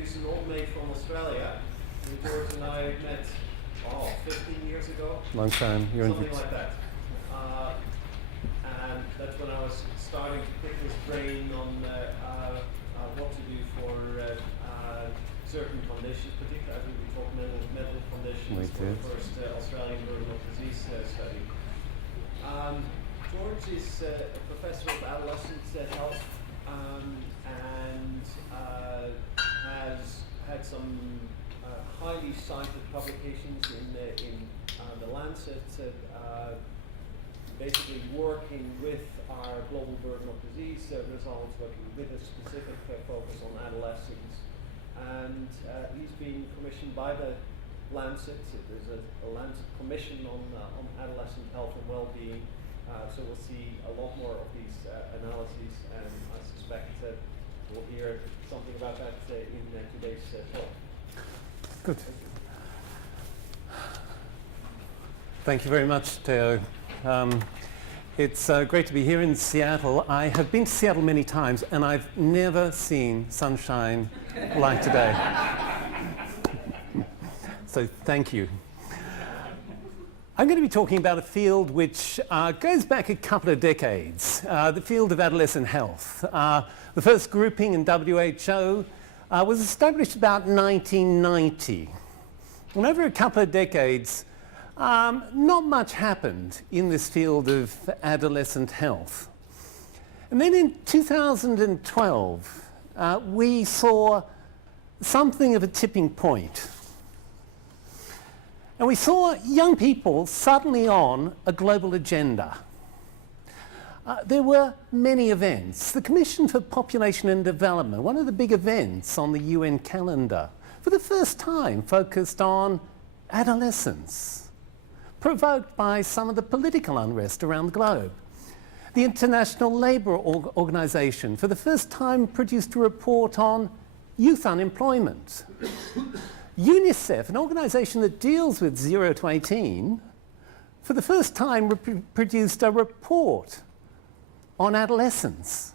introduce an old mate from Australia. George and I met, 15 years ago. Long time. Something like that. And that's when I was starting to pick his brain on what to do for certain conditions, particularly I think we talked mental conditions for the first Australian burden of disease study. George is a professor of adolescent health and has had some highly cited publications in the Lancet, basically working with our global burden of disease results, working with a specific focus on adolescents. And he's been commissioned by the Lancet. There's a Lancet commission on adolescent health and well-being. So we'll see a lot more of these analyses, and I suspect we'll hear something about that in today's talk. Good. Thank you very much, Theo. It's great to be here in Seattle. I have been to Seattle many times, and I've never seen sunshine like today. So thank you. I'm going to be talking about a field which goes back a couple of decades, the field of adolescent health. The first grouping in WHO was established about 1990. And over a couple of decades, not much happened in this field of adolescent health. And then in 2012, we saw something of a tipping point. And we saw young people suddenly on a global agenda. There were many events. The Commission for Population and Development, one of the big events on the UN calendar, for the first time focused on adolescence, provoked by some of the political unrest around the globe. The International Labour Organization, for the first time, produced a report on youth unemployment. UNICEF, an organization that deals with 0 to 18, for the first time produced a report on adolescence.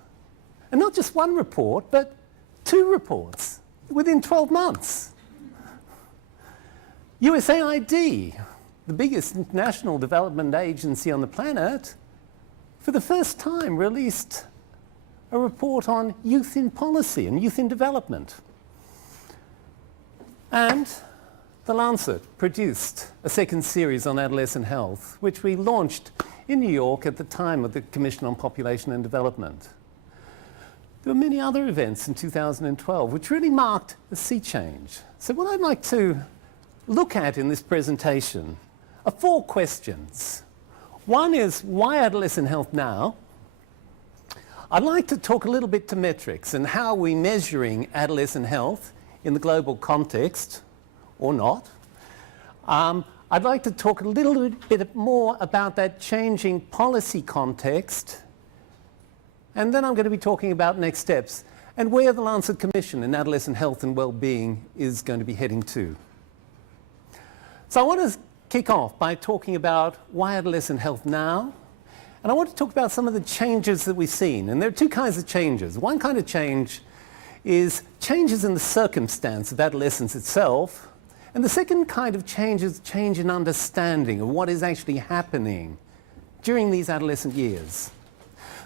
And not just one report, but 2 reports within 12 months. USAID, the biggest international development agency on the planet, for the first time released a report on youth in policy and youth in development. And the Lancet produced a second series on adolescent health, which we launched in New York at the time of the Commission on Population and Development. There were many other events in 2012 which really marked a sea change. So what I'd like to look at in this presentation are 4 questions. One is, why adolescent health now? I'd like to talk a little bit to metrics and how we're measuring adolescent health in the global context, or not. I'd like to talk a little bit more about that changing policy context, and then I'm going to be talking about next steps and where the Lancet Commission in adolescent health and well-being is going to be heading to. So I want to kick off by talking about why adolescent health now, and I want to talk about some of the changes that we've seen. And there are 2 kinds of changes. One kind of change is changes in the circumstance of adolescence itself, and the second kind of change is change in understanding of what is actually happening during these adolescent years.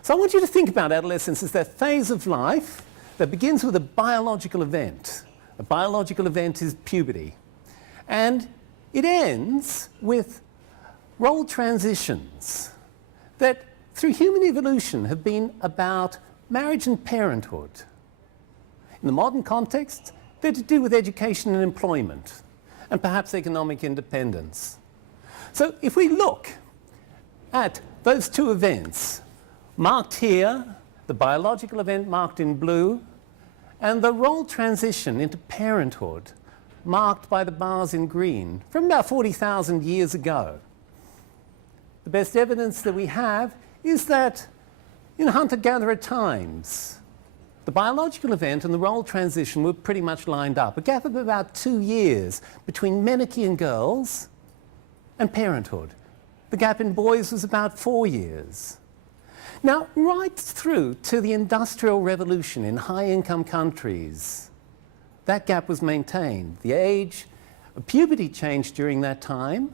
So I want you to think about adolescence as that phase of life that begins with a biological event. A biological event is puberty. And it ends with role transitions that through human evolution have been about marriage and parenthood. In the modern context, they're to do with education and employment, and perhaps economic independence. So if we look at those 2 events, marked here, the biological event marked in blue, and the role transition into parenthood, marked by the bars in green, from about 40,000 years ago. The best evidence that we have is that in hunter-gatherer times, the biological event and the role transition were pretty much lined up. A gap of about 2 years between menarche in girls and parenthood. The gap in boys was about 4 years. Now, right through to the Industrial Revolution in high-income countries, that gap was maintained. The age of puberty changed during that time,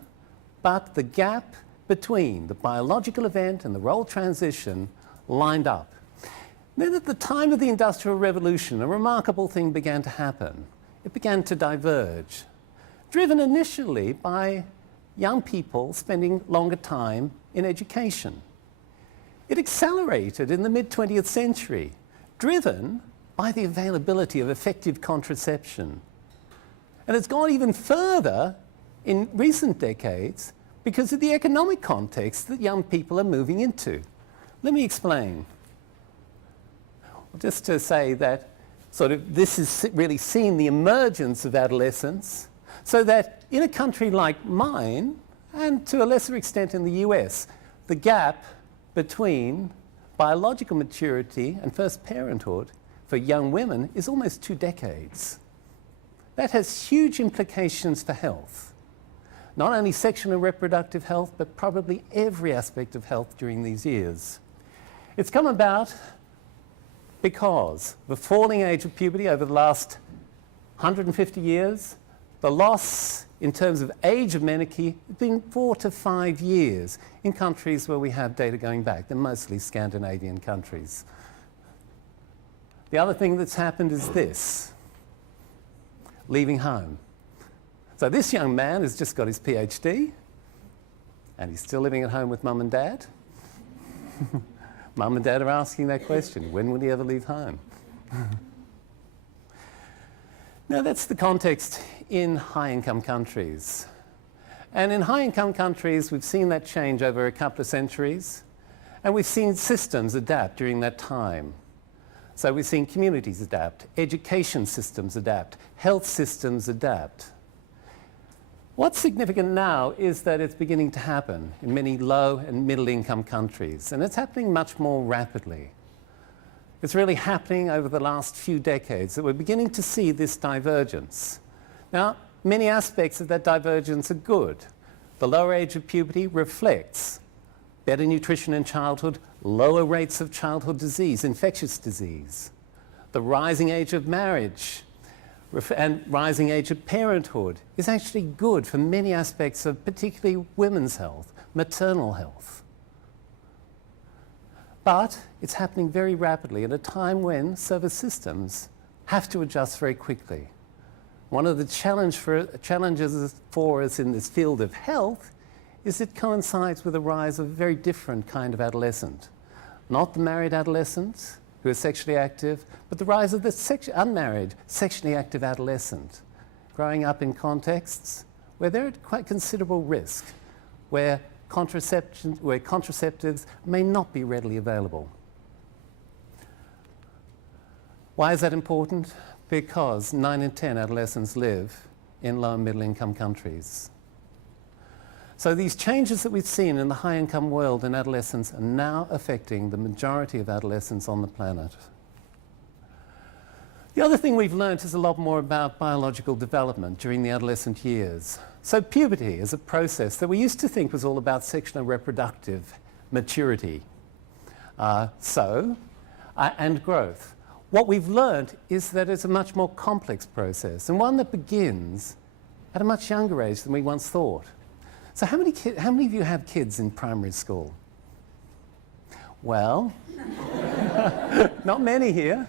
but the gap between the biological event and the role transition lined up. Then at the time of the Industrial Revolution, a remarkable thing began to happen. It began to diverge, driven initially by young people spending longer time in education. It accelerated in the mid-20th century, driven by the availability of effective contraception. And it's gone even further in recent decades because of the economic context that young people are moving into. Let me explain. Just to say that this is really seeing the emergence of adolescence, so that in a country like mine, and to a lesser extent in the US, the gap between biological maturity and first parenthood for young women is almost 2 decades. That has huge implications for health. Not only sexual and reproductive health, but probably every aspect of health during these years. It's come about because the falling age of puberty over the last 150 years, the loss in terms of age of menarche has been 4 to 5 years in countries where we have data going back. They're mostly Scandinavian countries. The other thing that's happened is this: leaving home. So this young man has just got his PhD, and he's still living at home with mum and dad. Mum and dad are asking that question: when will he ever leave home? Now, that's the context in high-income countries. And in high-income countries, we've seen that change over a couple of centuries, and we've seen systems adapt during that time. So we've seen communities adapt, education systems adapt, health systems adapt. What's significant now is that it's beginning to happen in many low and middle-income countries, and it's happening much more rapidly. It's really happening over the last few decades that we're beginning to see this divergence. Now, many aspects of that divergence are good. The lower age of puberty reflects better nutrition in childhood, lower rates of childhood disease, infectious disease. The rising age of marriage and rising age of parenthood is actually good for many aspects of particularly women's health, maternal health. But it's happening very rapidly at a time when service systems have to adjust very quickly. One of the challenges for us in this field of health is it coincides with the rise of a very different kind of adolescent. Not the married adolescent who is sexually active, but the rise of the unmarried, sexually active adolescent, growing up in contexts where they're at quite considerable risk, where contraceptives may not be readily available. Why is that important? Because 9 in 10 adolescents live in low and middle income countries. So these changes that we've seen in the high income world in adolescence are now affecting the majority of adolescents on the planet. The other thing we've learned is a lot more about biological development during the adolescent years. So puberty is a process that we used to think was all about sexual and reproductive maturity and growth. What we've learned is that it's a much more complex process, and one that begins at a much younger age than we once thought. So how many of you have kids in primary school? Well, not many here.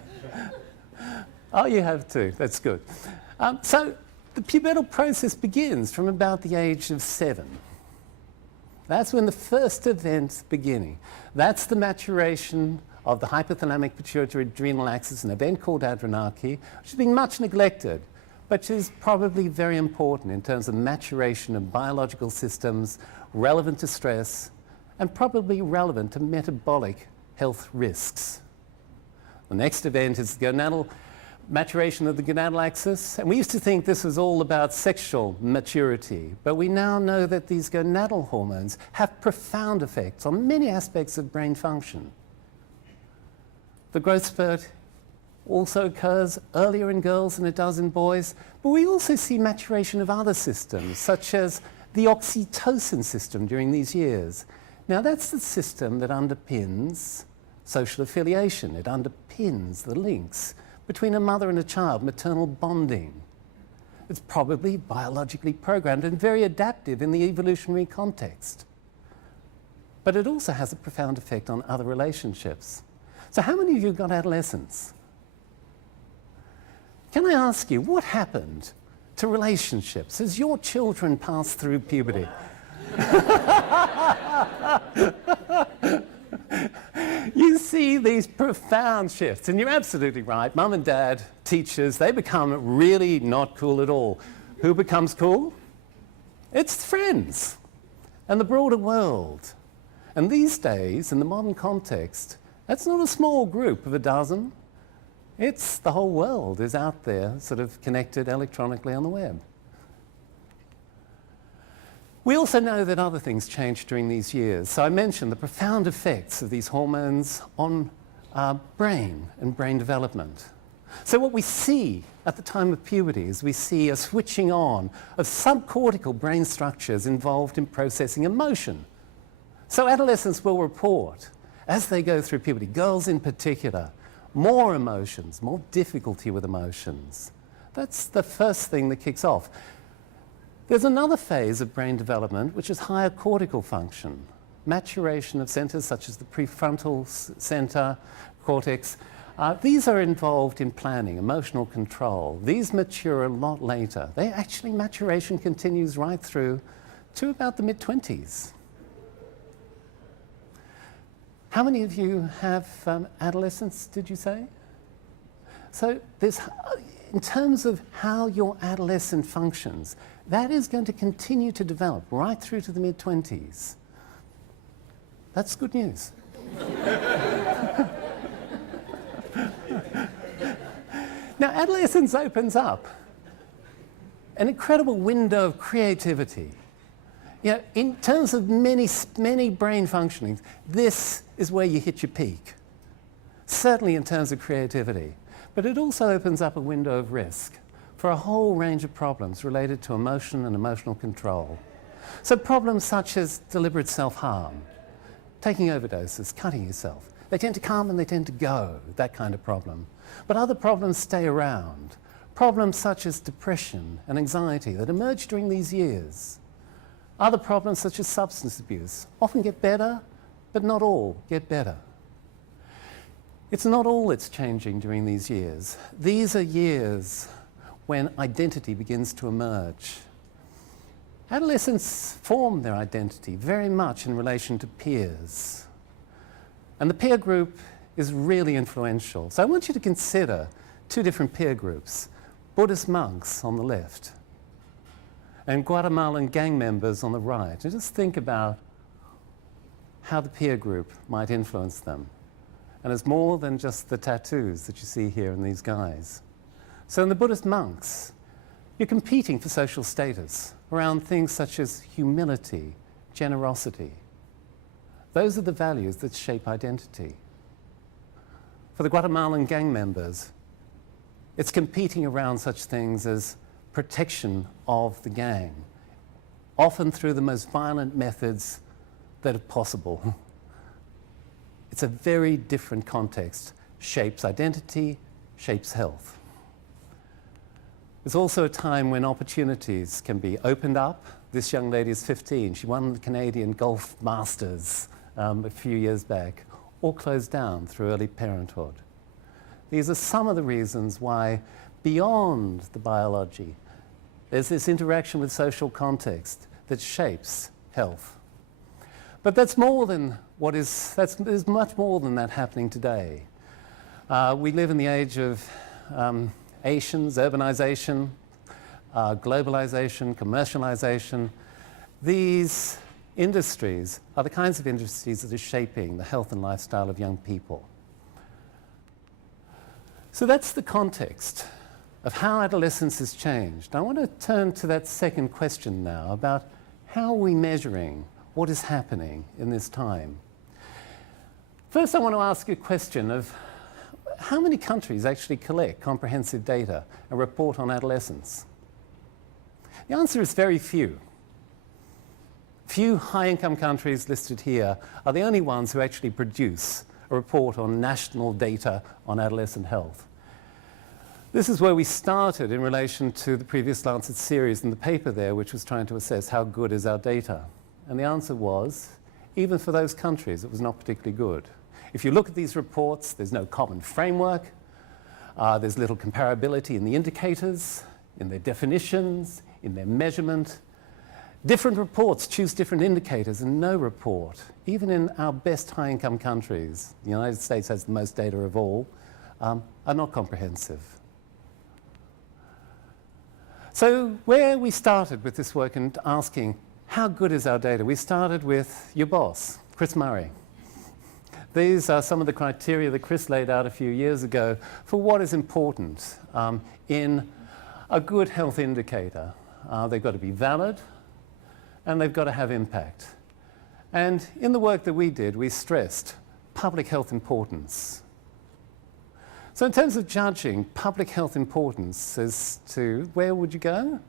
Oh, you have too. That's good. So the pubertal process begins from about the age of 7. That's when the first event's beginning. That's the maturation of the hypothalamic pituitary adrenal axis, an event called adrenarche, which has been much neglected, but which is probably very important in terms of maturation of biological systems relevant to stress and probably relevant to metabolic health risks. The next event is gonadal maturation of the gonadal axis, and we used to think this was all about sexual maturity, but we now know that these gonadal hormones have profound effects on many aspects of brain function. The growth spurt also occurs earlier in girls than it does in boys, but we also see maturation of other systems, such as the oxytocin system during these years. Now, that's the system that underpins social affiliation. It underpins the links between a mother and a child, maternal bonding. It's probably biologically programmed and very adaptive in the evolutionary context. But it also has a profound effect on other relationships. So how many of you got adolescents? Can I ask you, what happened to relationships as your children passed through puberty? You see these profound shifts, and you're absolutely right. Mum and dad, teachers, they become really not cool at all. Who becomes cool? It's friends and the broader world. And these days, in the modern context, that's not a small group of a dozen. It's the whole world is out there, sort of connected electronically on the web. We also know that other things changed during these years. So I mentioned the profound effects of these hormones on our brain and brain development. So what we see at the time of puberty is we see a switching on of subcortical brain structures involved in processing emotion. So adolescents will report, as they go through puberty, girls in particular, more emotions, more difficulty with emotions. That's the first thing that kicks off. There's another phase of brain development which is higher cortical function, maturation of centers such as the prefrontal center, cortex. These are involved in planning, emotional control. These mature a lot later. Maturation continues right through to about the mid-20s. How many of you have adolescents, did you say? So in terms of how your adolescent functions, that is going to continue to develop right through to the mid-20s. That's good news. Now, adolescence opens up an incredible window of creativity. You know, in terms of many brain functionings, this is where you hit your peak. Certainly in terms of creativity. But it also opens up a window of risk for a whole range of problems related to emotion and emotional control. So problems such as deliberate self-harm, taking overdoses, cutting yourself. They tend to come and they tend to go, that kind of problem. But other problems stay around. Problems such as depression and anxiety that emerge during these years. Other problems such as substance abuse often get better, but not all get better. It's not all that's changing during these years. These are years when identity begins to emerge. Adolescents form their identity very much in relation to peers. And the peer group is really influential. So I want you to consider two different peer groups. Buddhist monks on the left and Guatemalan gang members on the right. And just think about how the peer group might influence them. And it's more than just the tattoos that you see here in these guys. So in the Buddhist monks, you're competing for social status around things such as humility, generosity. Those are the values that shape identity. For the Guatemalan gang members, it's competing around such things as protection of the gang, often through the most violent methods that are possible. It's a very different context, shapes identity, shapes health. It's also a time when opportunities can be opened up. This young lady is 15. She won the Canadian Golf Masters a few years back, or closed down through early parenthood. These are some of the reasons why, beyond the biology, there's this interaction with social context that shapes health. But that's more than there's much more than that happening today. We live in the age of Asians, urbanization, globalization, commercialization. These industries are the kinds of industries that are shaping the health and lifestyle of young people. So that's the context of how adolescence has changed. I want to turn to that second question now about how are we measuring what is happening in this time. First, I want to ask you a question of how many countries actually collect comprehensive data and report on adolescence? The answer is very few. Few high-income countries listed here are the only ones who actually produce a report on national data on adolescent health. This is where we started in relation to the previous Lancet series and the paper there, which was trying to assess how good is our data. And the answer was, even for those countries, it was not particularly good. If you look at these reports, there's no common framework. There's little comparability in the indicators, in their definitions, in their measurement. Different reports choose different indicators, and no report, even in our best high-income countries, the United States has the most data of all, are not comprehensive. So where we started with this work and asking, how good is our data? We started with your boss, Chris Murray. These are some of the criteria that Chris laid out a few years ago for what is important in a good health indicator. They've got to be valid, and they've got to have impact. And in the work that we did, we stressed public health importance. So in terms of judging public health importance as to where would you go?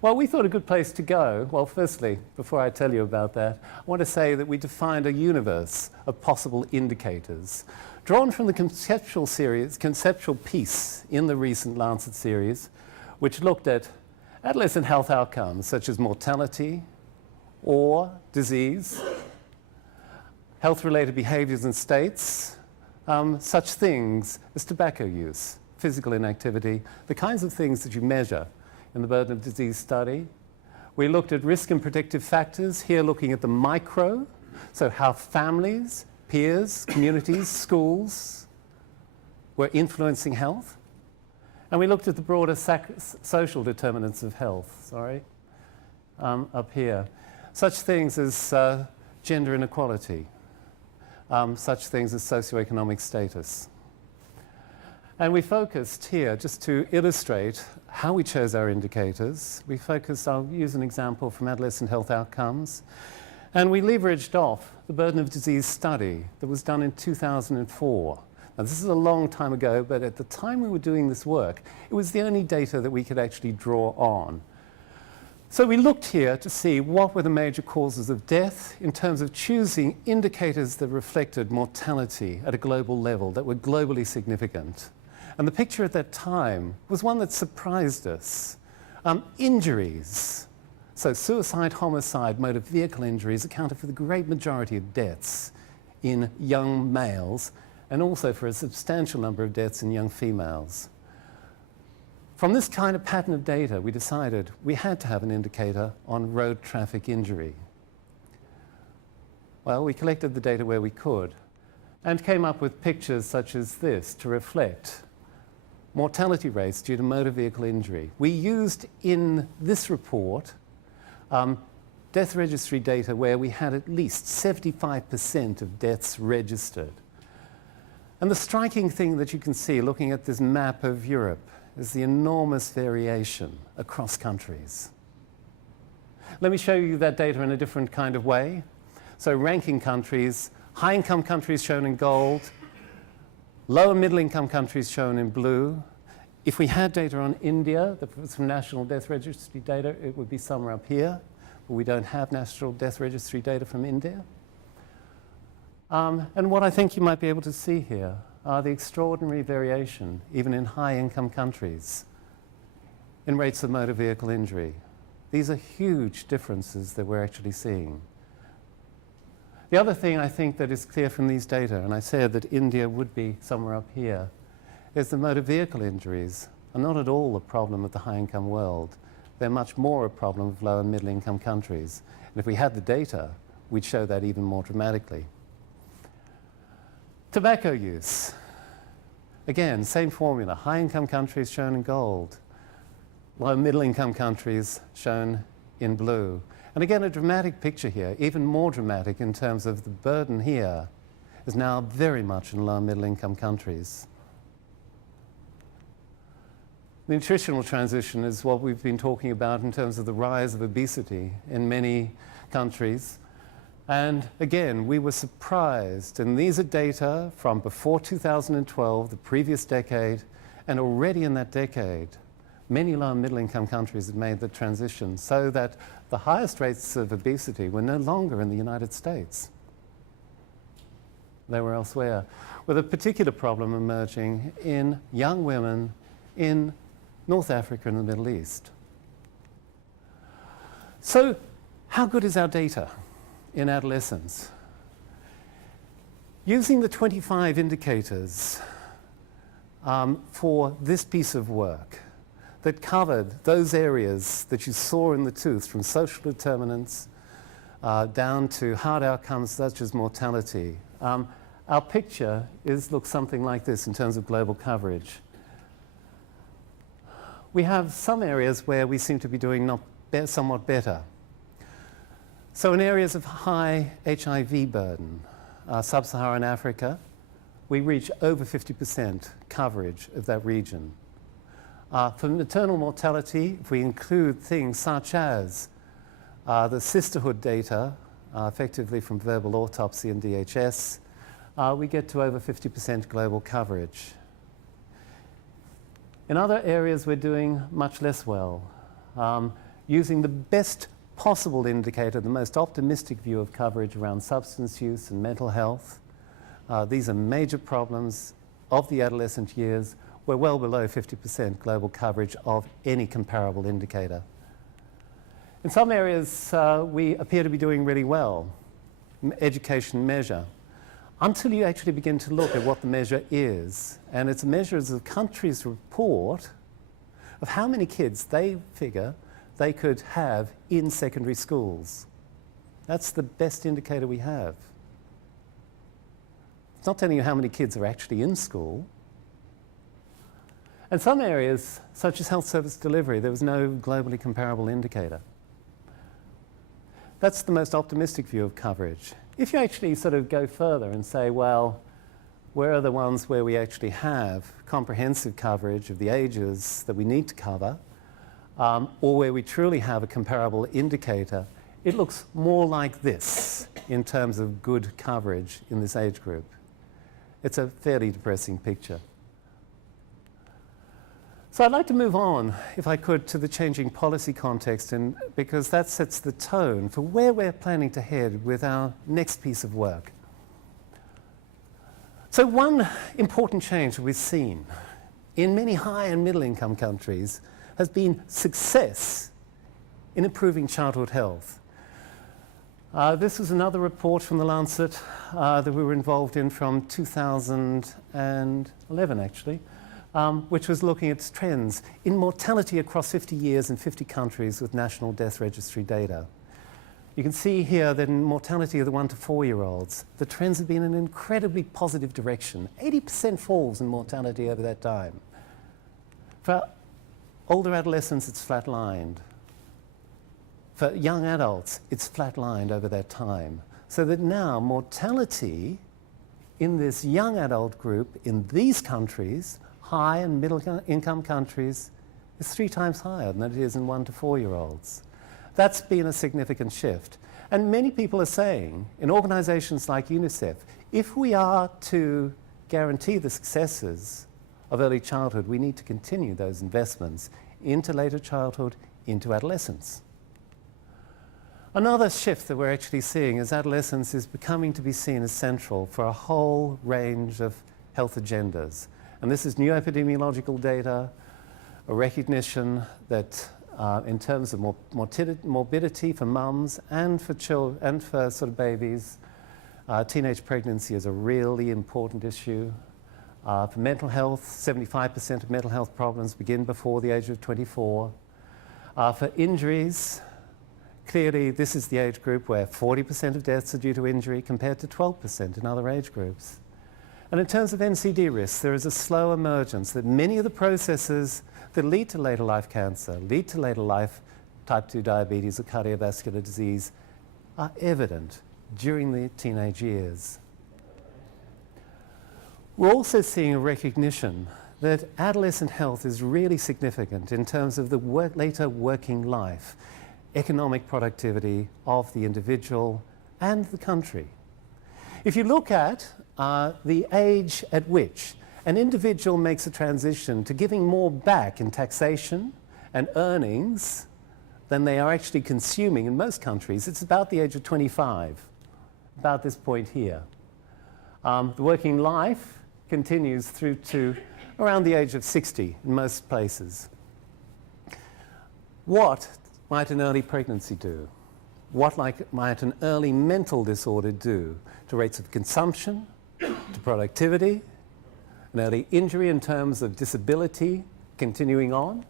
Well, we thought a good place to go, well, firstly, before I tell you about that, I want to say that we defined a universe of possible indicators drawn from the conceptual piece in the recent Lancet series, which looked at adolescent health outcomes such as mortality or disease, health-related behaviors and states, such things as tobacco use, physical inactivity, the kinds of things that you measure in the burden of disease study. We looked at risk and predictive factors, here looking at the micro, so how families, peers, communities, schools were influencing health. And we looked at the broader social determinants of health, up here. Such things as gender inequality, such things as socioeconomic status. And we focused here, just to illustrate how we chose our indicators, we focused, I'll use an example from adolescent health outcomes, and we leveraged off the burden of disease study that was done in 2004. Now, this is a long time ago, but at the time we were doing this work, it was the only data that we could actually draw on. So we looked here to see what were the major causes of death in terms of choosing indicators that reflected mortality at a global level, that were globally significant. And the picture at that time was one that surprised us. Injuries, so suicide, homicide, motor vehicle injuries accounted for the great majority of deaths in young males, and also for a substantial number of deaths in young females. From this kind of pattern of data, we decided we had to have an indicator on road traffic injury. Well, we collected the data where we could and came up with pictures such as this to reflect mortality rates due to motor vehicle injury. We used in this report death registry data where we had at least 75% of deaths registered. And the striking thing that you can see looking at this map of Europe is the enormous variation across countries. Let me show you that data in a different kind of way. So ranking countries, high-income countries shown in gold, low and middle-income countries shown in blue. If we had data on India, that was from National Death Registry data, it would be somewhere up here, but we don't have National Death Registry data from India. And what I think you might be able to see here are the extraordinary variation, even in high-income countries, in rates of motor vehicle injury. These are huge differences that we're actually seeing. The other thing I think that is clear from these data, and I said that India would be somewhere up here, is the motor vehicle injuries are not at all a problem of the high-income world. They're much more a problem of low and middle-income countries. And if we had the data, we'd show that even more dramatically. Tobacco use. Again, same formula. High-income countries shown in gold. Low middle-income countries shown in blue. And again, a dramatic picture here, even more dramatic in terms of the burden here, is now very much in low middle-income countries. The nutritional transition is what we've been talking about in terms of the rise of obesity in many countries. And again, we were surprised, and these are data from before 2012, the previous decade, and already in that decade, many low and middle-income countries had made the transition so that the highest rates of obesity were no longer in the United States. they were elsewhere, with a particular problem emerging in young women in North Africa and the Middle East. So, how good is our data in adolescence? Using the 25 indicators for this piece of work that covered those areas that you saw in the tooth, from social determinants down to hard outcomes such as mortality. Our picture looks something like this in terms of global coverage. We have some areas where we seem to be doing somewhat better. So in areas of high HIV burden, sub-Saharan Africa, we reach over 50% coverage of that region. For maternal mortality, if we include things such as the sisterhood data, effectively from verbal autopsy and DHS, we get to over 50% global coverage. In other areas, we're doing much less well. Using the best possible indicator, the most optimistic view of coverage around substance use and mental health. These are major problems of the adolescent years. We're well below 50% global coverage of any comparable indicator. In some areas, we appear to be doing really well. Education measure. Until you actually begin to look at what the measure is, and it's a measure of the country's report of how many kids they figure they could have in secondary schools. That's the best indicator we have. It's not telling you how many kids are actually in school. And some areas, such as health service delivery, there was no globally comparable indicator. That's the most optimistic view of coverage. If you actually sort of go further and say, well, where are the ones where we actually have comprehensive coverage of the ages that we need to cover, or where we truly have a comparable indicator, it looks more like this in terms of good coverage in this age group. It's a fairly depressing picture. So I'd like to move on, if I could, to the changing policy context, and because that sets the tone for where we're planning to head with our next piece of work. So one important change that we've seen in many high and middle income countries has been success in improving childhood health. This was another report from The Lancet that we were involved in from 2011, actually, which was looking at trends in mortality across 50 years in 50 countries with national death registry data. You can see here that in mortality of the 1 to 4-year-olds, the trends have been in an incredibly positive direction. 80% falls in mortality over that time. For older adolescents, it's flatlined. For young adults, it's flatlined over that time. So that now mortality in this young adult group in these countries, high and middle income countries, is 3 times higher than it is in 1 to 4-year-olds. That's been a significant shift. And many people are saying, in organizations like UNICEF, if we are to guarantee the successes of early childhood, we need to continue those investments into later childhood, into adolescence. Another shift that we're actually seeing is adolescence is becoming to be seen as central for a whole range of health agendas. And this is new epidemiological data, a recognition that in terms of morbidity for mums and for children and for sort of babies, teenage pregnancy is a really important issue. For mental health, 75% of mental health problems begin before the age of 24. For injuries, clearly this is the age group where 40% of deaths are due to injury compared to 12% in other age groups. And in terms of NCD risks, there is a slow emergence that many of the processes that lead to later life cancer, lead to later life type 2 diabetes or cardiovascular disease are evident during the teenage years. We're also seeing a recognition that adolescent health is really significant in terms of the later working life, economic productivity of the individual and the country. If you look at the age at which an individual makes a transition to giving more back in taxation and earnings than they are actually consuming in most countries, it's about the age of 25, about this point here. The working life continues through to around the age of 60 in most places. What might an early pregnancy do? What might an early mental disorder do to rates of consumption, to productivity, an early injury in terms of disability continuing on?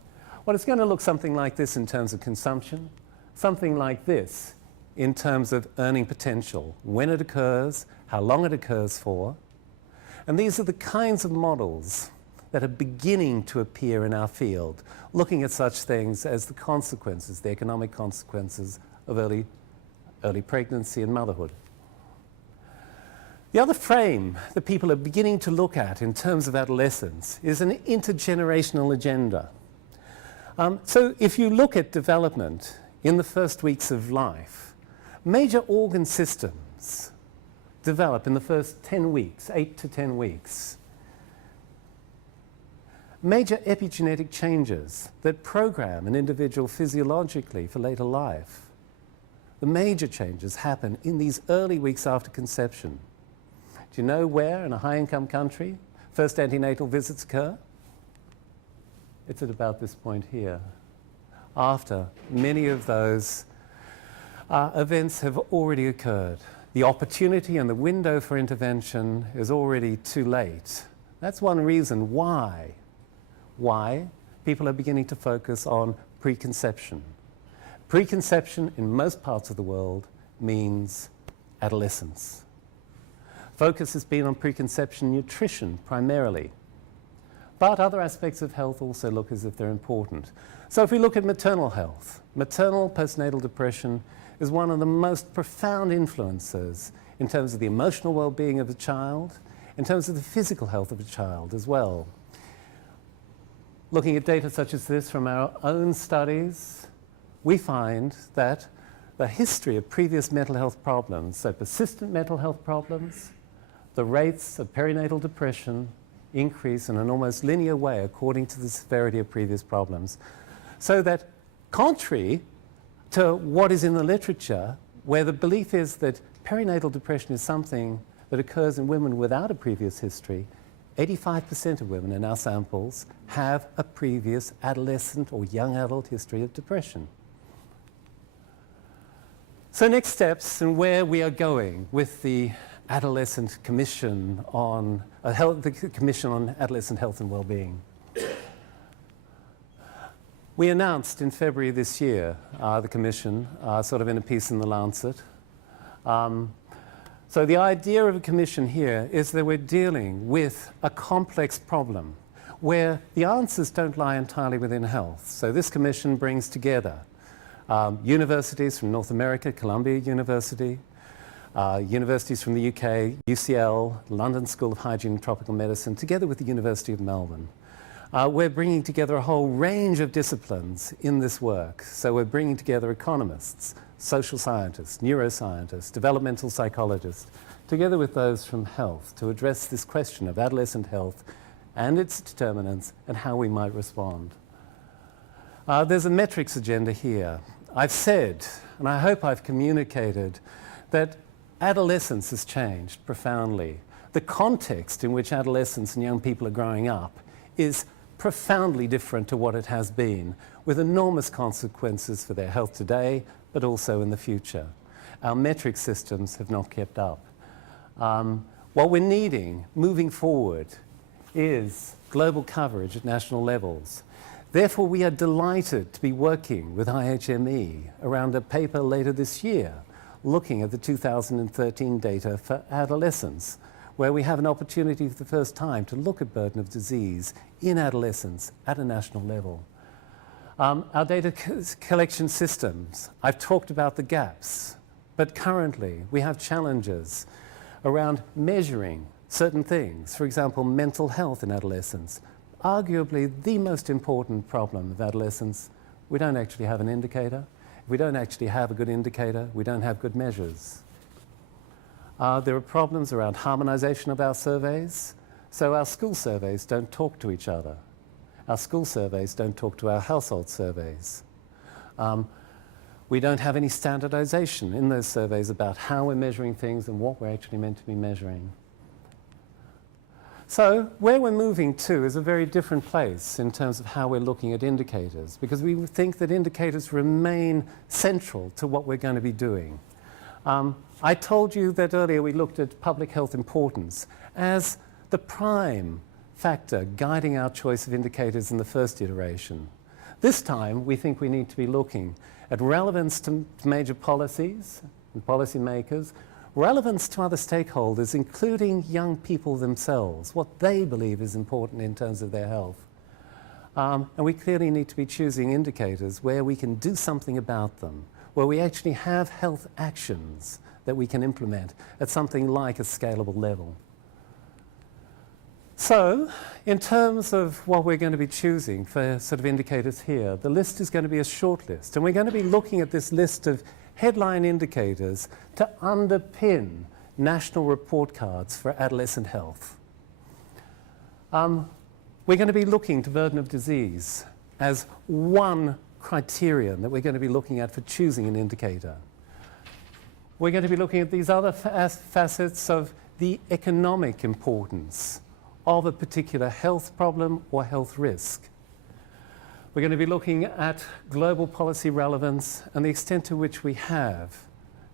Well, it's going to look something like this in terms of consumption, something like this in terms of earning potential, when it occurs, how long it occurs for. And these are the kinds of models that are beginning to appear in our field, looking at such things as the consequences, the economic consequences of early pregnancy and motherhood. The other frame that people are beginning to look at in terms of adolescence is an intergenerational agenda. So if you look at development in the first weeks of life, major organ systems develop in the first 10 weeks, 8 to 10 weeks. Major epigenetic changes that program an individual physiologically for later life. The major changes happen in these early weeks after conception. Do you know where in a high-income country first antenatal visits occur? It's at about this point here, after many of those events have already occurred. The opportunity and the window for intervention is already too late. That's one reason why people are beginning to focus on preconception. Preconception in most parts of the world means adolescence. Focus has been on preconception nutrition primarily, but other aspects of health also look as if they're important. So if we look at maternal health, maternal postnatal depression is one of the most profound influences in terms of the emotional well-being of a child, in terms of the physical health of a child as well. Looking at data such as this from our own studies, we find that the history of previous mental health problems, so persistent mental health problems, the rates of perinatal depression increase in an almost linear way according to the severity of previous problems. So that contrary to what is in the literature, where the belief is that perinatal depression is something that occurs in women without a previous history, 85% of women in our samples have a previous adolescent or young adult history of depression. So next steps and where we are going with the Adolescent Commission on the Commission on Adolescent Health and Wellbeing. We announced in February this year, the Commission, sort of in a piece in The Lancet. So the idea of a commission here is that we're dealing with a complex problem where the answers don't lie entirely within health. So this commission brings together universities from North America, Columbia University, universities from the UK, UCL, London School of Hygiene and Tropical Medicine, together with the University of Melbourne. We're bringing together a whole range of disciplines in this work. So we're bringing together economists, social scientists, neuroscientists, developmental psychologists, together with those from health to address this question of adolescent health and its determinants and how we might respond. There's a metrics agenda here. I've said, and I hope I've communicated, that adolescence has changed profoundly. The context in which adolescents and young people are growing up is profoundly different to what it has been, with enormous consequences for their health today, but also in the future. Our metric systems have not kept up. What we're needing moving forward is global coverage at national levels. Therefore, we are delighted to be working with IHME around a paper later this year, looking at the 2013 data for adolescents, where we have an opportunity for the first time to look at burden of disease in adolescents at a national level. Our data collection systems, I've talked about the gaps, but currently we have challenges around measuring certain things. For example, mental health in adolescents. Arguably the most important problem of adolescents, we don't actually have an indicator. If we don't actually have a good indicator, we don't have good measures. There are problems around harmonization of our surveys. So our school surveys don't talk to each other. Our school surveys don't talk to our household surveys. We don't have any standardization in those surveys about how we're measuring things and what we're actually meant to be measuring. So where we're moving to is a very different place in terms of how we're looking at indicators, because we think that indicators remain central to what we're going to be doing. I told you that earlier we looked at public health importance as the prime factor guiding our choice of indicators in the first iteration. This time, we think we need to be looking at relevance to major policies and policymakers, relevance to other stakeholders, including young people themselves, what they believe is important in terms of their health. And we clearly need to be choosing indicators where we can do something about them, where we actually have health actions that we can implement at something like a scalable level. So, in terms of what we're going to be choosing for sort of indicators here, the list is going to be a short list, and we're going to be looking at this list of headline indicators to underpin national report cards for adolescent health. We're going to be looking to burden of disease as one criterion that we're going to be looking at for choosing an indicator. We're going to be looking at these other facets of the economic importance of a particular health problem or health risk. We're going to be looking at global policy relevance and the extent to which we have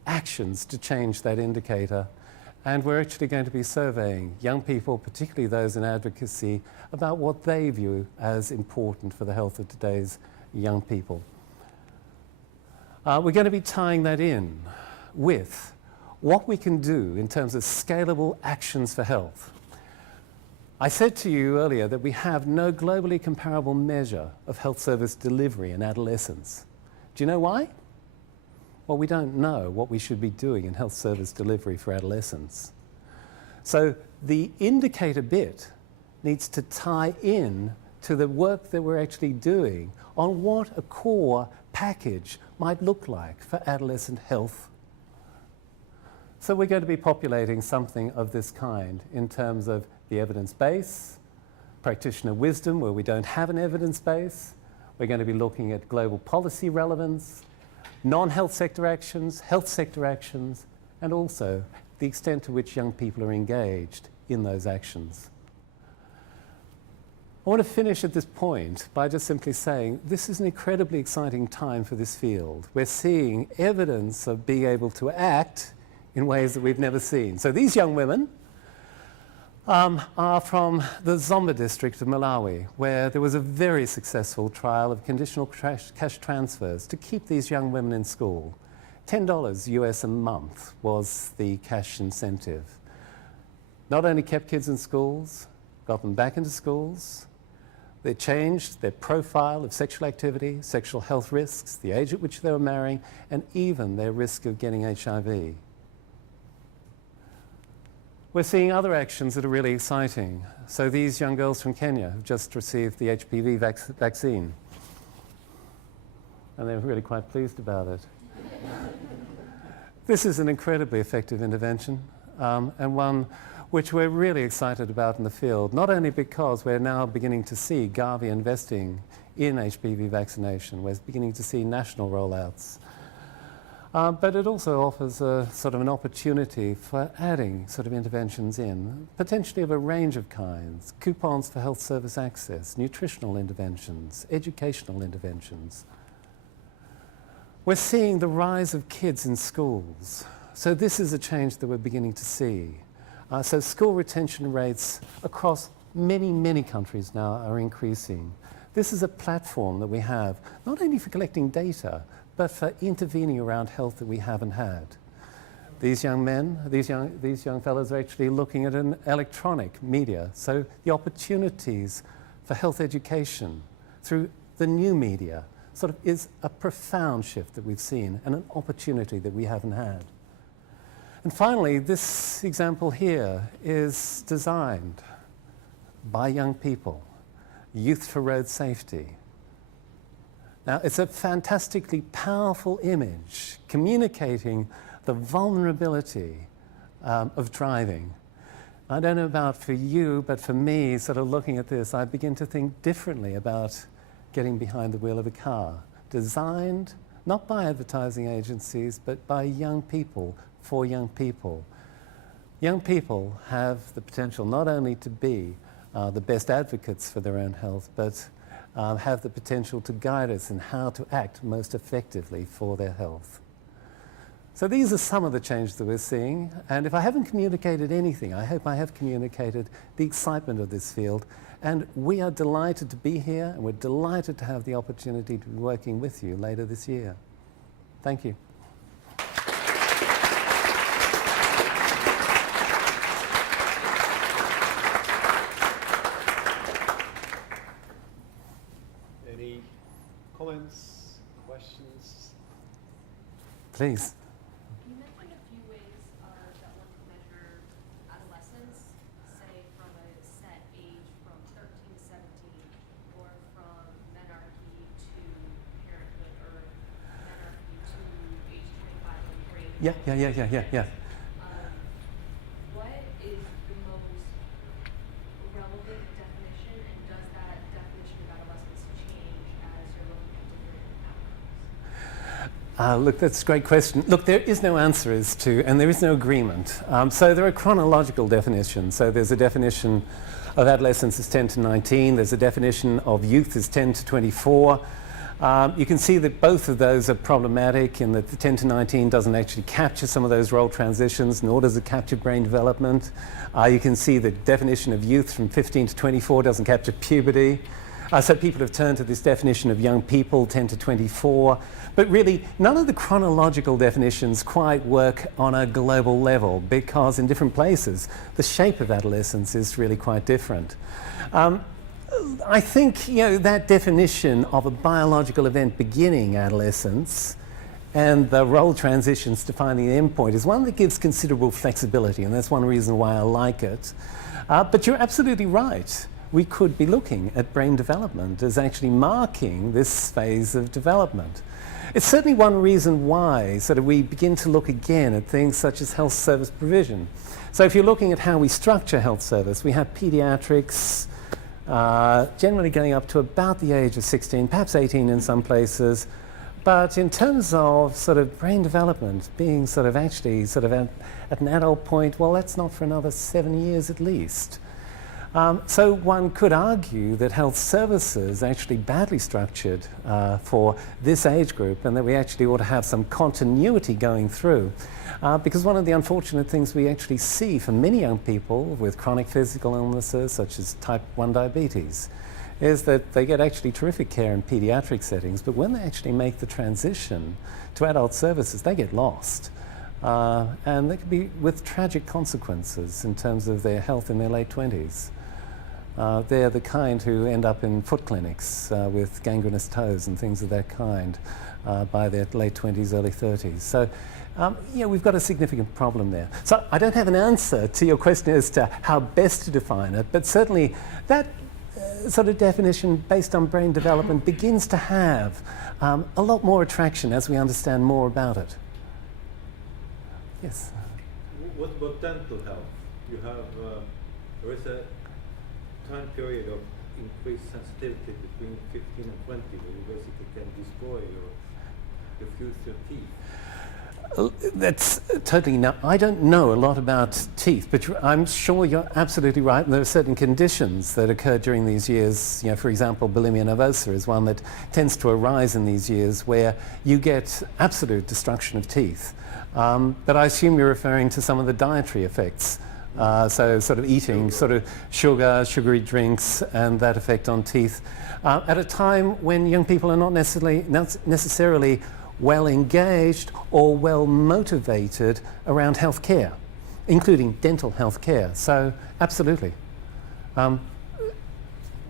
actions to change that indicator. And we're actually going to be surveying young people, particularly those in advocacy, about what they view as important for the health of today's young people. We're going to be tying that in with what we can do in terms of scalable actions for health. I said to you earlier that we have no globally comparable measure of health service delivery in adolescence. Do you know why? Well, we don't know what we should be doing in health service delivery for adolescents. So the indicator bit needs to tie in to the work that we're actually doing on what a core package might look like for adolescent health. So we're going to be populating something of this kind in terms of the evidence base, practitioner wisdom where we don't have an evidence base. We're going to be looking at global policy relevance, non-health sector actions, health sector actions, and also the extent to which young people are engaged in those actions. I want to finish at this point by just simply saying this is an incredibly exciting time for this field. We're seeing evidence of being able to act in ways that we've never seen. So these young women are from the Zomba district of Malawi, where there was a very successful trial of conditional cash transfers to keep these young women in school. $10 US a month was the cash incentive. Not only kept kids in schools, got them back into schools, they changed their profile of sexual activity, sexual health risks, the age at which they were marrying, and even their risk of getting HIV. We're seeing other actions that are really exciting. So these young girls from Kenya have just received the HPV vaccine. And they're really quite pleased about it. This is an incredibly effective intervention, and one which we're really excited about in the field, not only because we're now beginning to see Gavi investing in HPV vaccination, we're beginning to see national rollouts, but it also offers a sort of an opportunity for adding sort of interventions in, potentially of a range of kinds, coupons for health service access, nutritional interventions, educational interventions. We're seeing the rise of kids in schools. So this is a change that we're beginning to see. So school retention rates across many, many countries now are increasing. This is a platform that we have, not only for collecting data, but for intervening around health that we haven't had. These young men, these young fellows are actually looking at an electronic media. So the opportunities for health education through the new media sort of is a profound shift that we've seen and an opportunity that we haven't had. And finally, this example here is designed by young people, Youth for Road Safety. Now, it's a fantastically powerful image communicating the vulnerability of driving. I don't know about for you, but for me, sort of looking at this, I begin to think differently about getting behind the wheel of a car, designed not by advertising agencies, but by young people, for young people. Young people have the potential not only to be the best advocates for their own health, but have the potential to guide us in how to act most effectively for their health. So these are some of the changes that we're seeing, and if I haven't communicated anything, I hope I have communicated the excitement of this field, and we are delighted to be here, and we're delighted to have the opportunity to be working with you later this year. Thank you. Any comments, questions? Please. You mentioned a few ways that one can measure adolescence, say from a set age from 13 to 17, or from menarche to parenthood, or menarche to age 25 and greater. Yeah. What is the most relevant definition, and does that definition of adolescence change as you're looking at different outcomes? Look, that's a great question. Look, there is no answer as to, and there is no agreement. So there are chronological definitions. So there's a definition of adolescence as 10 to 19. There's a definition of youth as 10 to 24. You can see that both of those are problematic in that the 10 to 19 doesn't actually capture some of those role transitions, nor does it capture brain development. You can see the definition of youth from 15 to 24 doesn't capture puberty. So people have turned to this definition of young people, 10 to 24. But really, none of the chronological definitions quite work on a global level, because in different places, the shape of adolescence is really quite different. I think that definition of a biological event beginning adolescence and the role transitions defining the endpoint is one that gives considerable flexibility, and that's one reason why I like it. But you're absolutely right. We could be looking at brain development as actually marking this phase of development. It's certainly one reason why we begin to look again at things such as health service provision. So if you're looking at how we structure health service, we have pediatrics, generally going up to about the age of 16, perhaps 18 in some places. But in terms of brain development being actually at an adult point, well, that's not for another 7 years at least. So one could argue that health services actually badly structured for this age group, and that we actually ought to have some continuity going through. Because one of the unfortunate things we actually see for many young people with chronic physical illnesses, such as type 1 diabetes, is that they get actually terrific care in pediatric settings, but when they actually make the transition to adult services, they get lost. And they can be with tragic consequences in terms of their health in their late 20s. They're the kind who end up in foot clinics with gangrenous toes and things of that kind by their late 20s, early 30s. So, we've got a significant problem there. So I don't have an answer to your question as to how best to define it, but certainly that definition based on brain development begins to have a lot more attraction as we understand more about it. Yes? What about dental health? You have, there is a time period of increased sensitivity between 15 and 20 where you basically can destroy your future teeth. That's totally no. I don't know a lot about teeth, but I'm sure you're absolutely right. And there are certain conditions that occur during these years. For example, bulimia nervosa is one that tends to arise in these years where you get absolute destruction of teeth. But I assume you're referring to some of the dietary effects. So eating sugar, sugary drinks, and that effect on teeth at a time when young people are not necessarily well engaged or well motivated around health care, including dental health care. So absolutely. And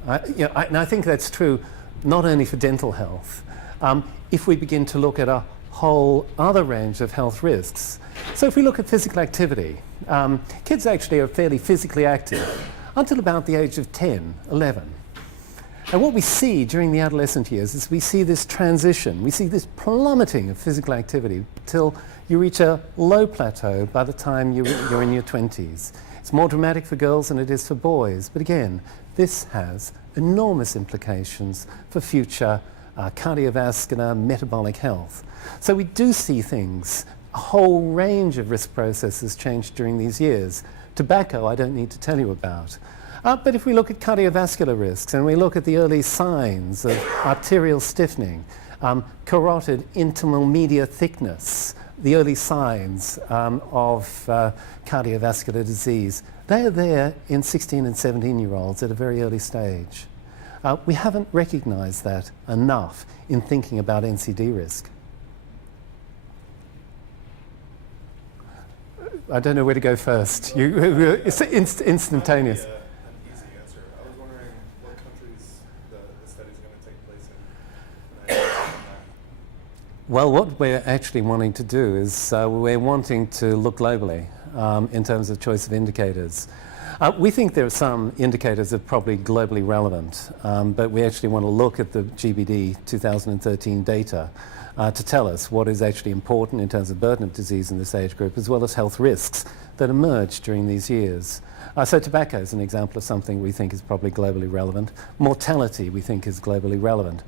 I think that's true not only for dental health. If we begin to look at a whole other range of health risks. So if we look at physical activity, kids actually are fairly physically active until about the age of 10, 11. And what we see during the adolescent years is we see this transition, we see this plummeting of physical activity till you reach a low plateau by the time you're in your 20s. It's more dramatic for girls than it is for boys, but again, this has enormous implications for future cardiovascular, metabolic health. So we do see things a whole range of risk processes changed during these years. Tobacco, I don't need to tell you about. But if we look at cardiovascular risks and we look at the early signs of arterial stiffening, carotid intimal media thickness, the early signs of cardiovascular disease, they are there in 16 and 17-year-olds at a very early stage. We haven't recognized that enough in thinking about NCD risk. I don't know where to go first. It's instantaneous. An easy answer. I was wondering what countries the study is going to take place in. Well, what we're actually wanting to do is we're wanting to look globally in terms of choice of indicators. We think there are some indicators that are probably globally relevant, but we actually want to look at the GBD 2013 data to tell us what is actually important in terms of burden of disease in this age group, as well as health risks that emerge during these years. So tobacco is an example of something we think is probably globally relevant. Mortality, we think, is globally relevant.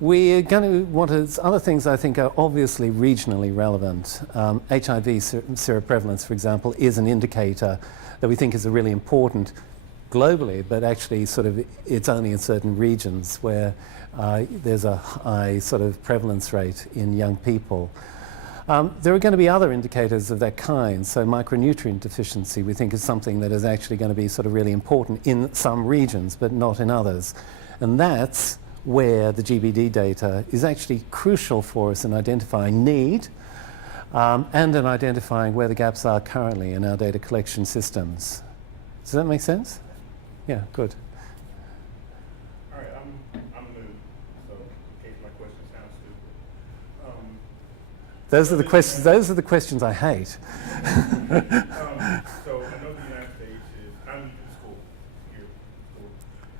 We're going to want to, other things I think are obviously regionally relevant. HIV seroprevalence, for example, is an indicator that we think is a really important globally, but actually sort of it's only in certain regions where there's a high sort of prevalence rate in young people. There are going to be other indicators of that kind. So micronutrient deficiency we think is something that is actually going to be sort of really important in some regions, but not in others. And that's where the GBD data is actually crucial for us in identifying need and in identifying where the gaps are currently in our data collection systems. Does that make sense? Yeah, good. All right, I'm new, so in case my question sounds stupid. Those are the questions I hate. So I know the United States is, I'm in school here.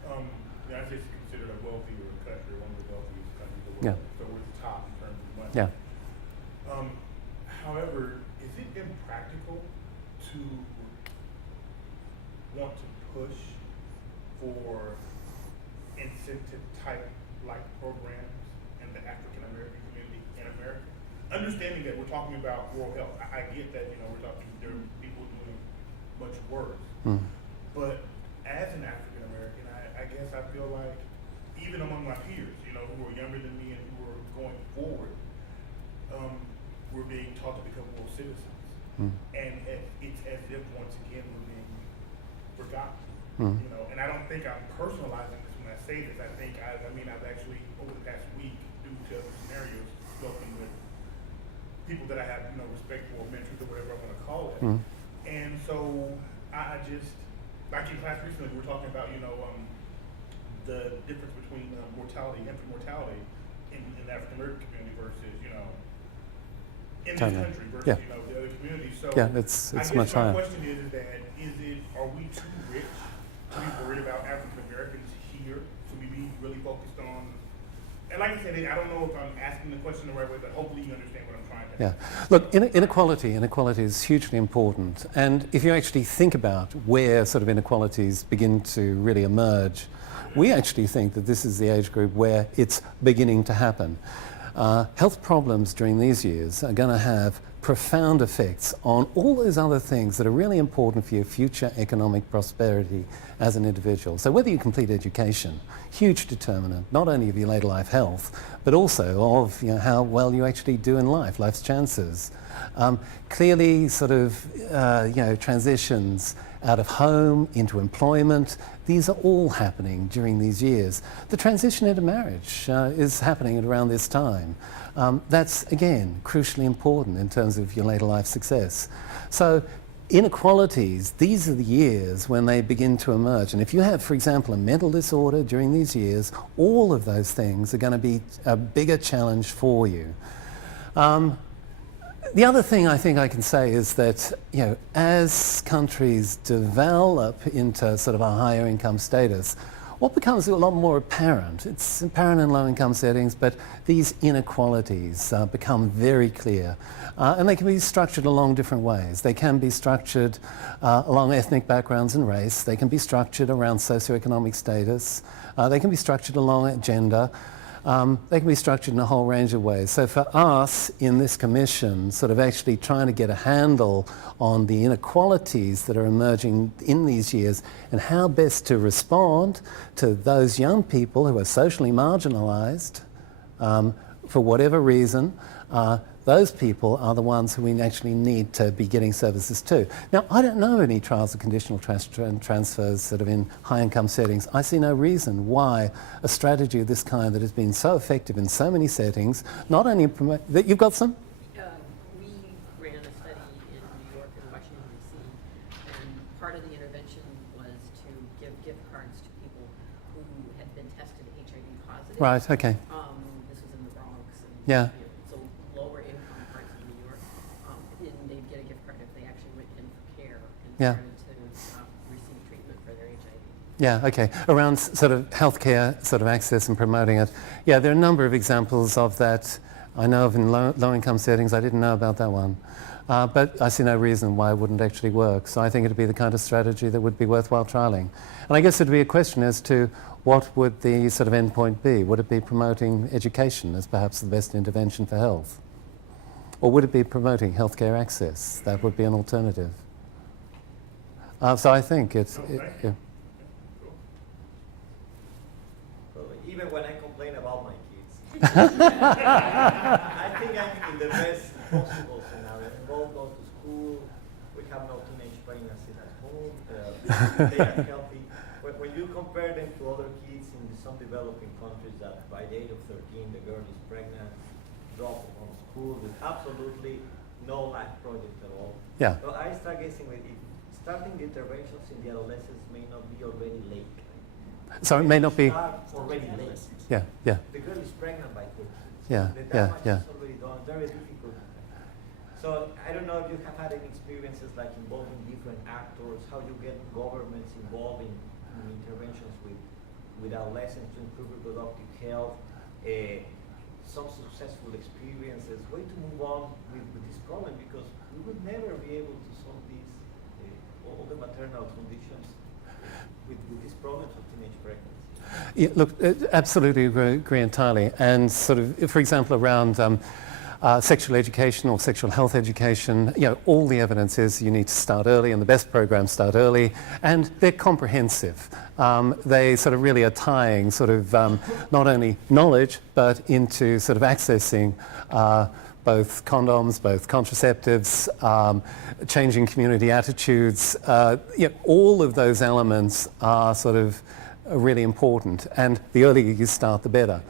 The United States is considered a wealthier country, one of the wealthiest countries in the world. Yeah. So we're the top in terms of money. Yeah. However, is it impractical to want to push for incentive type like programs in the African American community in America? Understanding that we're talking about rural health, I get that, you know, we're talking, there are people doing much worse. But as an African American, I guess I feel like even among my peers, you know, who are younger than me and who are going forward, we're being taught to become world citizens. And it's as if once again we're being forgotten. You know, and I don't think I'm personalizing this when I say this. I think I've actually over the past week, due to other scenarios, spoken with people that I have, you know, respect for, mentors or whatever I want to call it. And so I just, like in class recently, we were talking about, you know, the difference between mortality, infant mortality in the African American community versus, you know, in this country versus, you know, the other communities. So yeah, it's I guess much higher. my question is that, are we too rich to be worried about African Americans here? Should we be really focused on, and like I said, I don't know if I'm asking the question the right way, but hopefully you understand what I'm trying to Yeah. Look, inequality is hugely important. And if you actually think about where sort of inequalities begin to really emerge, we actually think that this is the age group where it's beginning to happen. Health problems during these years are going to have profound effects on all those other things that are really important for your future economic prosperity as an individual. So whether you complete education, huge determinant, not only of your later life health, but also of, you know, how well you actually do in life, life's chances. Clearly sort of, you know, transitions out of home into employment, these are all happening during these years. The transition into marriage is happening at around this time. That's, again, crucially important in terms of your later life success. So inequalities, these are the years when they begin to emerge. And if you have, for example, a mental disorder during these years, all of those things are going to be a bigger challenge for you. The other thing I think I can say is that, you know, as countries develop into sort of a higher income status, what becomes a lot more apparent, it's apparent in low income settings, but these inequalities become very clear. And they can be structured along different ways. They can be structured along ethnic backgrounds and race. They can be structured around socioeconomic status. They can be structured along gender. They can be structured in a whole range of ways. So for us in this commission, sort of actually trying to get a handle on the inequalities that are emerging in these years and how best to respond to those young people who are socially marginalized for whatever reason, those people are the ones who we actually need to be getting services to. Now, I don't know any trials of conditional transfers sort of in high-income settings. I see no reason why a strategy of this kind that has been so effective in so many settings, not only promote... You've got some? We ran a study in New York and Washington, D.C., and part of the intervention was to give gift cards to people who had been tested HIV positive. Right, okay. This was in the Bronx. And, Yeah. So lower income parts of New York. And they'd get a gift card if they actually went in for care and Yeah. started to receive treatment for their HIV. Yeah, okay. Around sort of healthcare sort of access and promoting it. Yeah, there are a number of examples of that. I know of in low-income settings. I didn't know about that one. But I see no reason why it wouldn't actually work. So I think it would be the kind of strategy that would be worthwhile trialling. And I guess it would be a question as to what would the sort of endpoint be? Would it be promoting education as perhaps the best intervention for health? Or would it be promoting healthcare access? That would be an alternative. So I think it's... yeah. Well, even when I complain about my kids, I think I'm in the best possible scenario. They both go to school, we have no teenage pregnancies at home, they are healthy. When you compare them to other kids in some developing countries that by the age of 13 the girl is pregnant, drop from school with absolutely no life project at all. Yeah. So I start guessing with it. Starting the interventions in the adolescents may not be already late. So it may not be... Start already late. Yeah, yeah. The girl is pregnant by 13. Yeah, The yeah, damage yeah. is already done. Very difficult. So I don't know if you have had any experiences like involving different actors, how you get governments involved in interventions with adolescents to improve reproductive health, some successful experiences, way to move on with this problem, because we would never be able to solve these, all the maternal conditions with these problems of teenage pregnancy. Yeah, look, absolutely agree entirely. And sort of, for example, around sexual education or sexual health education, you know, all the evidence is you need to start early, and the best programs start early, and they're comprehensive. They sort of really are tying sort of not only knowledge, but into sort of accessing both condoms, both contraceptives, changing community attitudes. You know, all of those elements are sort of really important, and the earlier you start, the better.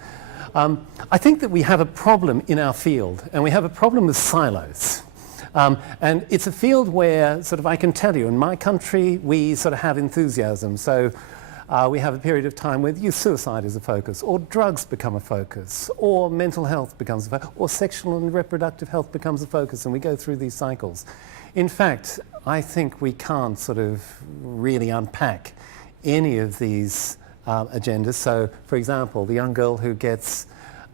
I think that we have a problem in our field, and we have a problem with silos. And it's a field where, sort of, I can tell you, in my country, we sort of have enthusiasm. So we have a period of time where youth suicide is a focus, or drugs become a focus, or mental health becomes a focus, or sexual and reproductive health becomes a focus, and we go through these cycles. In fact, I think we can't sort of really unpack any of these agendas. So, for example, the young girl who gets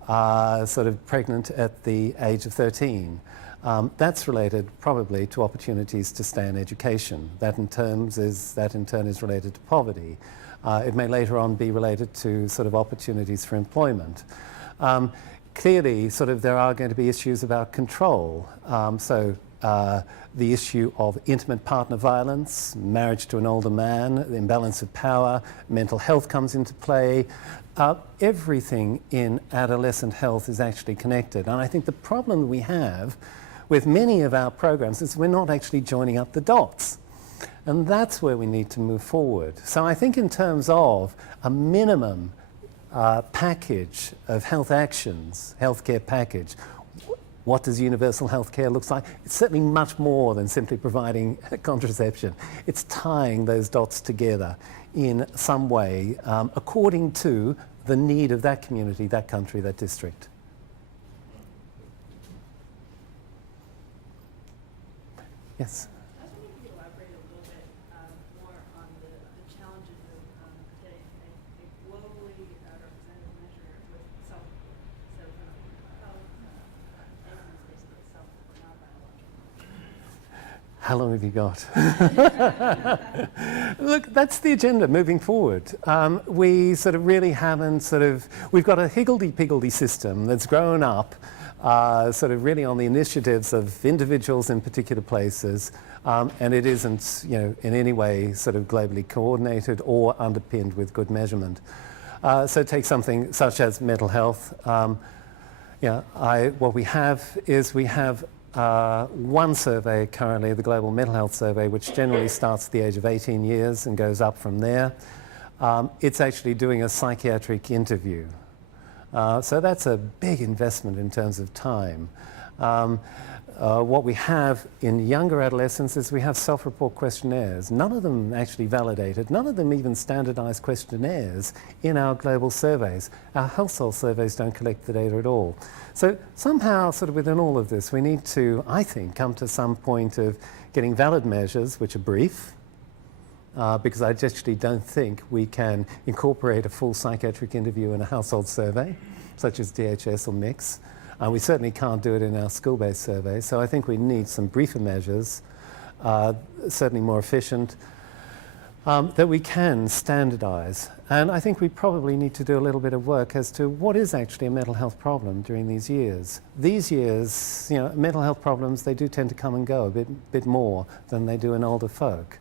sort of pregnant at the age of 13, that's related probably to opportunities to stay in education. That in turn is related to poverty. It may later on be related to sort of opportunities for employment. Clearly, sort of there are going to be issues about control. The issue of intimate partner violence, marriage to an older man, the imbalance of power, mental health comes into play. Everything in adolescent health is actually connected. And I think the problem we have with many of our programs is we're not actually joining up the dots. And that's where we need to move forward. So I think in terms of a minimum package of health actions, healthcare package, what does universal health care look like? It's certainly much more than simply providing contraception. It's tying those dots together in some way according to the need of that community, that country, that district. Yes? I was wondering if you could elaborate a little bit more on the challenges of getting a globally representative measure with self, so health, basically self or not biological. How long have you got? Look, that's the agenda moving forward. We sort of really haven't we've got a higgledy-piggledy system that's grown up sort of really on the initiatives of individuals in particular places, and it isn't, in any way sort of globally coordinated or underpinned with good measurement. So take something such as mental health. What we have is one survey currently, the Global Mental Health Survey, which generally starts at the age of 18 years and goes up from there. It's actually doing a psychiatric interview. So that's a big investment in terms of time. What we have in younger adolescents is we have self-report questionnaires. None of them actually validated, none of them even standardized questionnaires in our global surveys. Our household surveys don't collect the data at all. So somehow, sort of within all of this, we need to, I think, come to some point of getting valid measures, which are brief, because I actually don't think we can incorporate a full psychiatric interview in a household survey, such as DHS or MIX. We certainly can't do it in our school-based survey, so I think we need some briefer measures, certainly more efficient, that we can standardize. And I think we probably need to do a little bit of work as to what is actually a mental health problem during these years. These years, mental health problems, they do tend to come and go a bit more than they do in older folk.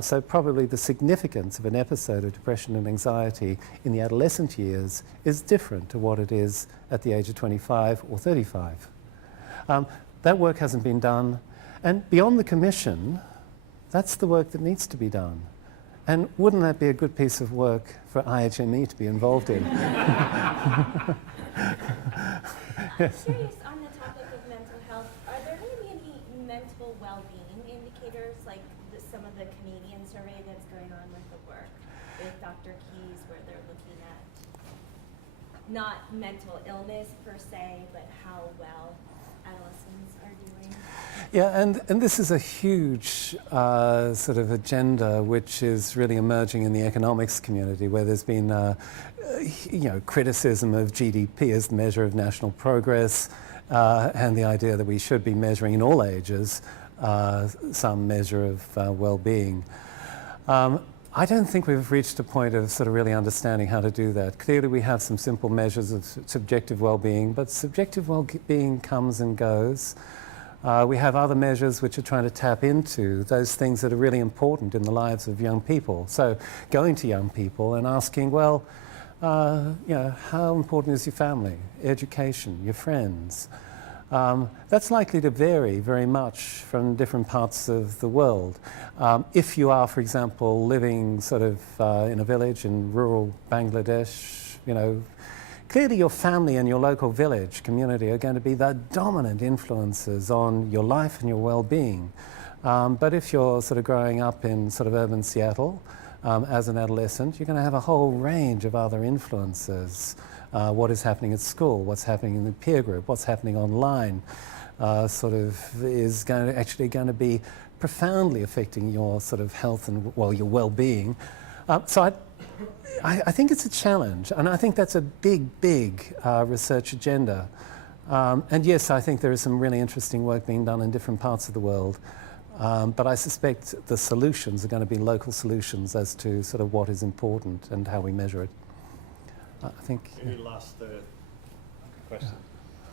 So probably the significance of an episode of depression and anxiety in the adolescent years is different to what it is at the age of 25 or 35. That work hasn't been done. And beyond the Commission, that's the work that needs to be done. And wouldn't that be a good piece of work for IHME to be involved in? I'm curious on the topic of mental health, are there going to be any mental well-being indicators like some of the Canadian survey that's going on with the work with Dr. Keys, where they're looking at not mental illness per se, but how well adolescents are doing? Yeah, and this is a huge sort of agenda which is really emerging in the economics community, where there's been criticism of GDP as the measure of national progress, and the idea that we should be measuring in all ages some measure of well-being. I don't think we've reached a point of sort of really understanding how to do that. Clearly we have some simple measures of subjective well-being, but subjective well-being comes and goes. We have other measures which are trying to tap into those things that are really important in the lives of young people. So going to young people and asking, well, how important is your family, education, your friends? That's likely to vary very much from different parts of the world. If you are, for example, living sort of in a village in rural Bangladesh, clearly your family and your local village community are going to be the dominant influences on your life and your well-being. But if you're sort of growing up in sort of urban Seattle as an adolescent, you're going to have a whole range of other influences. What is happening at school, what's happening in the peer group, what's happening online, is going to be profoundly affecting your sort of health and your well-being. So I think it's a challenge, and I think that's a big research agenda. And yes, I think there is some really interesting work being done in different parts of the world. But I suspect the solutions are going to be local solutions as to sort of what is important and how we measure it. I think. Maybe last question.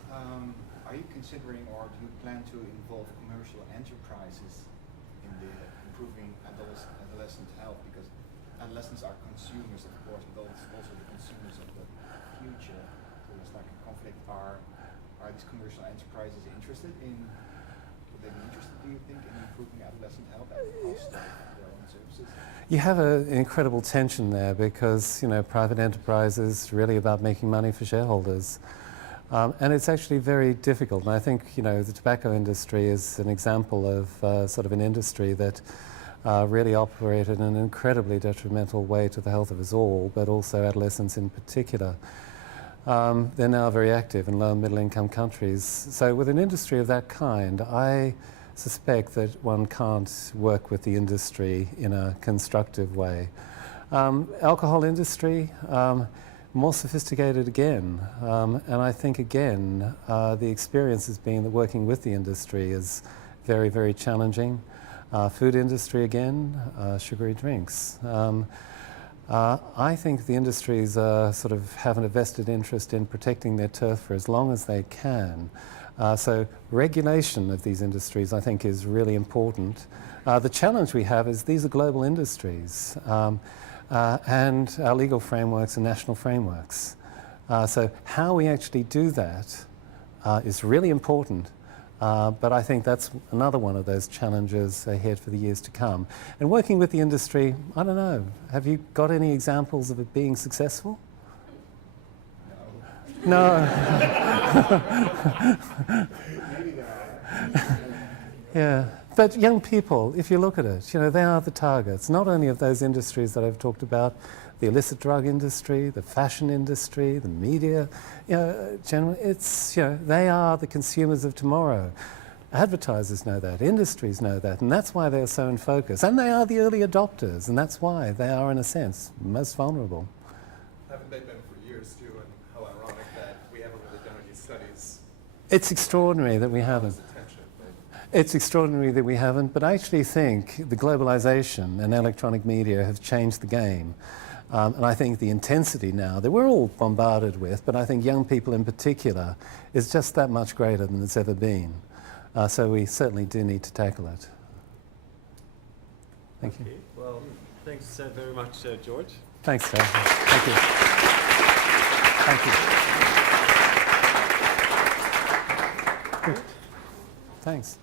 Are you considering, or do you plan to involve commercial enterprises in the improving adolescent health? Because adolescents are consumers, of course, but also the consumers of the future. So there's like a conflict. Are these commercial enterprises interested in? Would they be interested, do you think, in improving adolescent health at the cost of their own services? You have an incredible tension there because, private enterprise is really about making money for shareholders. And it's actually very difficult. And I think, the tobacco industry is an example of sort of an industry that really operated in an incredibly detrimental way to the health of us all, but also adolescents in particular. They're now very active in low and middle income countries. So with an industry of that kind, I suspect that one can't work with the industry in a constructive way. Alcohol industry, more sophisticated again. And I think again, the experience has been that working with the industry is very, very challenging. Food industry again, sugary drinks. I think the industries sort of have a vested interest in protecting their turf for as long as they can. So regulation of these industries, I think, is really important. The challenge we have is these are global industries, and our legal frameworks are national frameworks. So how we actually do that is really important. But I think that's another one of those challenges ahead for the years to come. And working with the industry, I don't know, have you got any examples of it being successful? No. Yeah, but young people, if you look at it, you know, they are the targets, not only of those industries that I've talked about, the illicit drug industry, the fashion industry, the media, you know, generally, it's, you know, they are the consumers of tomorrow. Advertisers know that, industries know that, and that's why they're so in focus. And they are the early adopters, and that's why they are, in a sense, most vulnerable. Haven't they been for years, too, and how ironic that we haven't really done any studies. It's extraordinary that we haven't. It's extraordinary that we haven't, but I actually think the globalization and electronic media have changed the game. And I think the intensity now that we're all bombarded with, but I think young people in particular, is just that much greater than it's ever been. So we certainly do need to tackle it. Thank you. Well, thanks very much, George. Thanks, Dave. Thank you. Thank you. Good. Thanks.